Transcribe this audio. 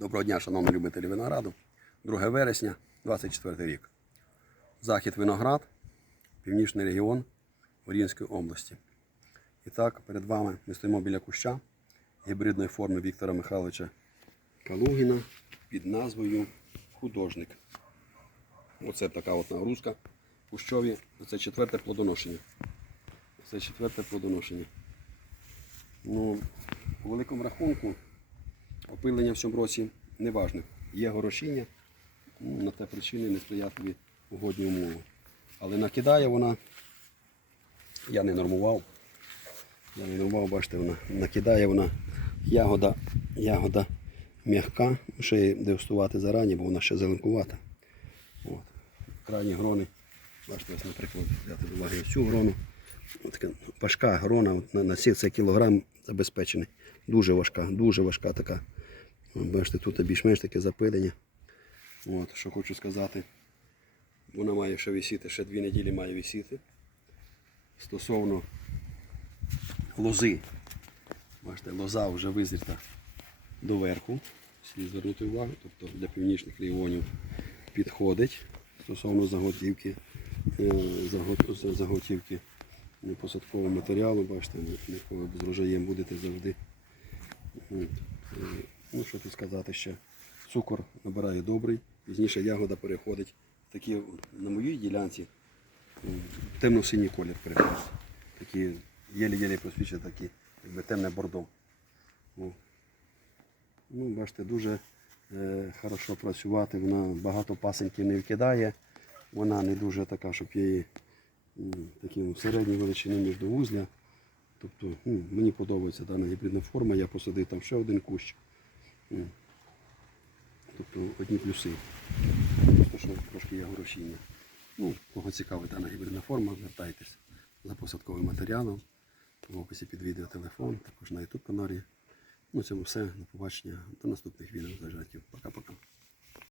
Доброго дня, шановні любителі винограду. 2 вересня, 24 рік. Захід виноград, північний регіон Орінської області. І так, перед вами ми стоїмо біля куща гібридної форми Віктора Михайловича Калугіна під назвою Художник. Оце така от нагрузка кущові. Це четверте плодоношення. Це четверте плодоношення. Ну, по великому рахунку, опилення в цьому році не важне. Є горошіння, ну, на те причини несприятливі угодні умови. Але накидає вона, я не нормував. Я не нормував, бачите, вона накидає вона ягода, ягода м'яка, ще її дегустувати зарані, бо вона ще зеленкувата. От. Крайні грони, бачите, ось, наприклад, взяти до уваги цю грону. От важка грона, от на, на це кілограм забезпечений. Дуже важка, дуже важка така. Бачите, тут більш-менш таке запилення. От, що хочу сказати. Вона має ще висіти, ще дві неділі має висіти. Стосовно лози. Бачите, лоза вже визріта доверху. Слід звернути увагу, тобто для північних регіонів підходить стосовно заготівки, е, заготівки посадкового матеріалу, бачите, коли з рожаєм будете завжди. Ну, що тут сказати ще? Цукор набирає добрий, пізніше ягода переходить такі, на моїй ділянці темно-синій колір переходить. Такі єлі-єлі просвічує такі, якби темне бордо. О. Ну, бачите, дуже е, хорошо працювати, вона багато пасеньків не вкидає, вона не дуже така, щоб її такі середні величини міждовузля. Тобто ну, мені подобається дана гібридна форма, я посадив там ще один кущ. М. Тобто одні плюси. Просто що трошки є горошіння. Ну, кого цікавить дана гібридна форма, звертайтесь за посадковим матеріалом. В описі під відео телефон, також на YouTube каналі. Ну, цьому все. До побачення. До наступних відео. Пока-пока.